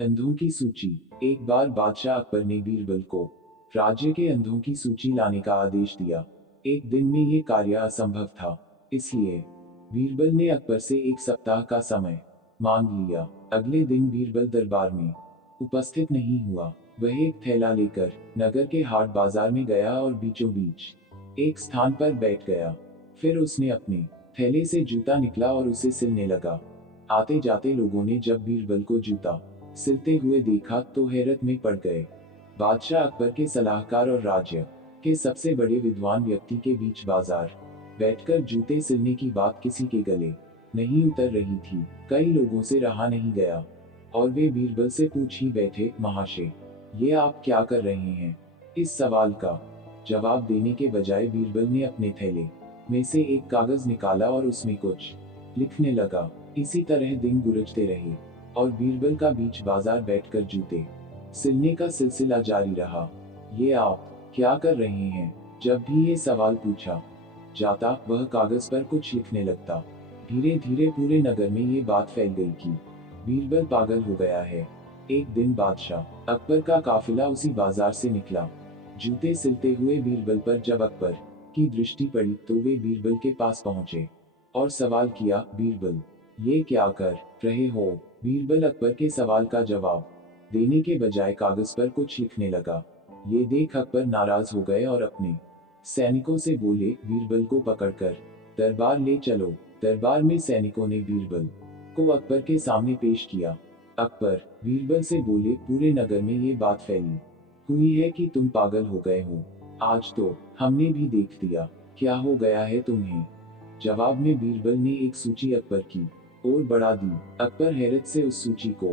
अंधों की सूची। एक बार बादशाह अकबर ने बीरबल को राज्य के अंधों की सूची लाने का आदेश दिया। एक दिन में ये कार्य असंभव था, इसलिए बीरबल ने अकबर से एक सप्ताह का समय मांग लिया। अगले दिन बीरबल दरबार में उपस्थित नहीं हुआ। वह एक थैला लेकर नगर के हाट बाजार में गया और बीचों बीच एक स्थान पर बैठ गया। फिर उसने अपने थैले से जूता निकला और उसे सिलने लगा। आते जाते लोगों ने जब बीरबल को जूता सिलते हुए देखा तो हैरत में पड़ गए। बादशाह अकबर के सलाहकार और राज्य के सबसे बड़े विद्वान व्यक्ति के बीच बाजार बैठकर जूते सिलने की बात किसी के गले नहीं उतर रही थी। कई लोगों से रहा नहीं गया और वे बीरबल से पूछ ही बैठे, महाशय, ये आप क्या कर रहे हैं? इस सवाल का जवाब देने के बजाय बीरबल ने अपने थैले में से एक कागज निकाला और उसमें कुछ लिखने लगा। इसी तरह दिन गुजरते रहे और बीरबल का बीच बाजार बैठकर जूते सिलने का सिलसिला जारी रहा। ये आप क्या कर रहे हैं? जब भी ये सवाल पूछा जाता वह कागज पर कुछ लिखने लगता। धीरे धीरे पूरे नगर में ये बात फैल गई कि बीरबल पागल हो गया है। एक दिन बादशाह अकबर का काफिला उसी बाजार से निकला। जूते सिलते हुए बीरबल पर जब अकबर की दृष्टि पड़ी तो वे बीरबल के पास पहुंचे और सवाल किया, बीरबल, ये क्या कर रहे हो? बीरबल अकबर के सवाल का जवाब देने के बजाय कागज पर कुछ लिखने लगा। ये देख अकबर नाराज हो गए और अपने सैनिकों से बोले, बीरबल को पकड़कर दरबार ले चलो। दरबार में सैनिकों ने बीरबल को अकबर के सामने पेश किया। अकबर बीरबल से बोले, पूरे नगर में ये बात फैली हुई है कि तुम पागल हो गए हो। आज तो हमने भी देख लिया क्या हो गया है तुम्हें। जवाब में बीरबल ने एक सूची अकबर की ओर बढ़ा दी। अकबर हैरत से उस सूची को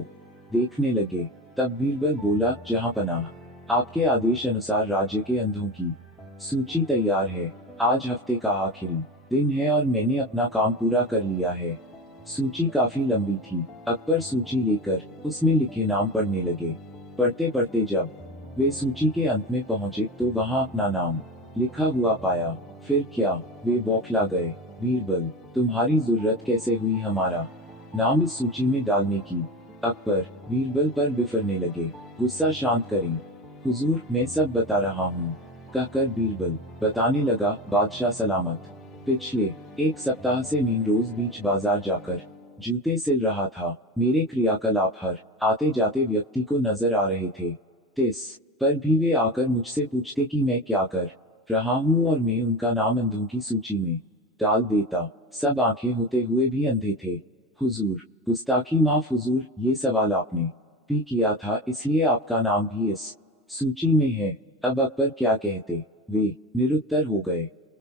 देखने लगे। तब बीरबल बोला, जहां पनाह, आपके आदेश अनुसार राज्य के अंधों की सूची तैयार है। आज हफ्ते का आखिरी दिन है और मैंने अपना काम पूरा कर लिया है। सूची काफी लंबी थी। अकबर सूची लेकर उसमें लिखे नाम पढ़ने लगे। पढ़ते पढ़ते जब वे सूची के अंत में पहुंचे तो वहां अपना नाम लिखा हुआ पाया। फिर क्या वे बौखला गए। बीरबल, तुम्हारी जरूरत कैसे हुई हमारा नाम इस सूची में डालने की? अकबर बीरबल पर बिफरने लगे। गुस्सा शांत करें हुजूर, मैं सब बता रहा हूँ, कहकर बीरबल बताने लगा, बादशाह सलामत। पिछले एक सप्ताह से मैं रोज बीच बाजार जाकर जूते सिल रहा था। मेरे क्रियाकलाप हर आते जाते व्यक्ति को नजर आ रहे थे। तिस पर भी वे आकर मुझसे पूछते कि मैं क्या कर रहा हूँ और मैं उनका नाम अंधों की सूची में डाल देता। सब आंखें होते हुए भी अंधे थे। हुजूर, गुस्ताखी माफ हुजूर, ये सवाल आपने भी किया था, इसलिए आपका नाम भी इस सूची में है। अब अकबर क्या कहते? वे निरुत्तर हो गए।